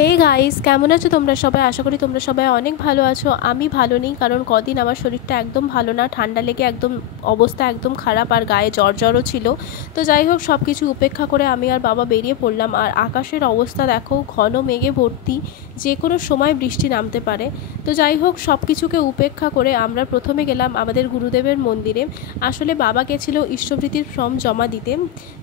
Hey guys, কেমন আছো তোমরা সবাই? আশা করি তোমরা সবাই অনেক ভালো আছো। আমি ভালো নেই, কারণ কদিন আমার শরীরটা একদম ভালো না, ঠান্ডা লেগে একদম অবস্থা একদম খারাপ, আর গায়ে জ্বরও ছিল। তো যাই হোক, সব কিছু উপেক্ষা করে আমি আর বাবা বেরিয়ে পড়লাম। আর আকাশের অবস্থা দেখো, ঘন মেঘে ভর্তি, যে কোনো সময় বৃষ্টি নামতে পারে। তো যাই হোক, সব কিছুকে উপেক্ষা করে আমরা প্রথমে গেলাম আমাদের গুরুদেবের মন্দিরে। আসলে বাবা গেছিলো ইষ্টভৃতির ফর্ম জমা দিতে।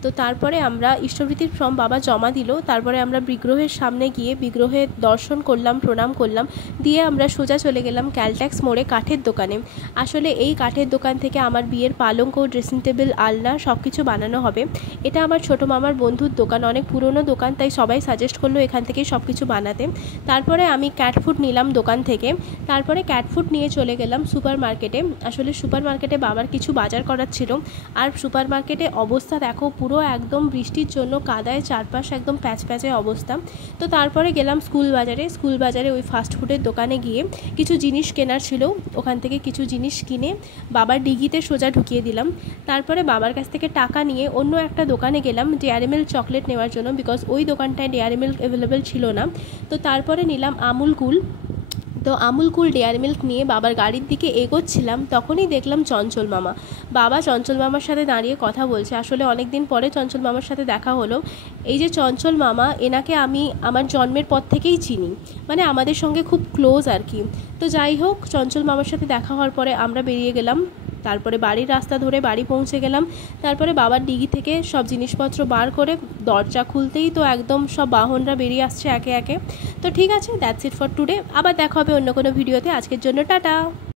তো তারপরে আমরা ইষ্টভৃতির ফর্ম বাবা জমা দিল, তারপরে আমরা বিগ্রহের সামনে গিয়ে বিগ্রহের দর্শন করলাম, প্রণাম করলাম, দিয়ে আমরা সোজা চলে গেলাম ক্যালট্যাক্স মোড়ে কাঠের দোকানে। আসলে এই কাঠের দোকান থেকে আমার বিয়ের পালঙ্ক, ড্রেসিং টেবিল, আলনা সব কিছু বানানো হবে। এটা আমার ছোটো মামার বন্ধুর দোকান, অনেক পুরনো দোকান, তাই সবাই সাজেস্ট করলো এখান থেকেই সব কিছু বানাতে। তারপরে আমি ক্যাটফুড নিলাম দোকান থেকে। তারপরে ক্যাটফুড নিয়ে চলে গেলাম সুপার মার্কেটে। আসলে সুপার মার্কেটে বাবার কিছু বাজার করার ছিল। আর সুপার মার্কেটে অবস্থা দেখো, পুরো একদম বৃষ্টির জন্য কাদায় চারপাশ একদম প্যাচপ্যাচে অবস্থা। তো তারপরে গেলাম স্কুল বাজারে ওই ফাস্টফুডের দোকানে গিয়ে কিছু জিনিস কেনার ছিল। ওখান থেকে কিছু জিনিস কিনে বাবার ডিগিতে সোজা ঢুকিয়ে দিলাম। তারপরে বাবার কাছ থেকে টাকা নিয়ে অন্য একটা দোকানে গেলাম ডেয়ারি মিল্ক চকলেট নেওয়ার জন্য, বিকজ ওই দোকানটায় ডেয়ারি মিল্ক অ্যাভেলেবেল ছিল না। তো তারপরে নিলাম আমুল কুল। তো আমুল কুল ডেয়ারি মিল্ক নিয়ে বাবার গাড়ির দিকে এগোচ্ছিলাম, তখনই দেখলাম চঞ্চল মামা। বাবা চঞ্চল মামার সাথে দাঁড়িয়ে কথা বলছে। আসলে অনেক দিন পরে চঞ্চল মামার সাথে দেখা হলো। এই যে চঞ্চল মামা, এনাকে আমি আমার জন্মের পর থেকেই চিনি, মানে আমাদের সঙ্গে খুব ক্লোজ আর কি। তো যাই হোক, চঞ্চল মামার সাথে দেখা হওয়ার পরে আমরা বেরিয়ে গেলাম। তারপরে বাড়ির রাস্তা ধরে বাড়ি পৌঁছে গেলাম। তারপরে বাবার ডিগি থেকে সব জিনিসপত্র বার করে দরজা খুলতেই তো একদম সব বাহনরা বেরিয়ে আসছে একে একে। তো ঠিক আছে, দ্যাটস ইট ফর টুডে। আবার দেখা হবে অন্য কোনো ভিডিওতে। আজকের জন্য টাটা।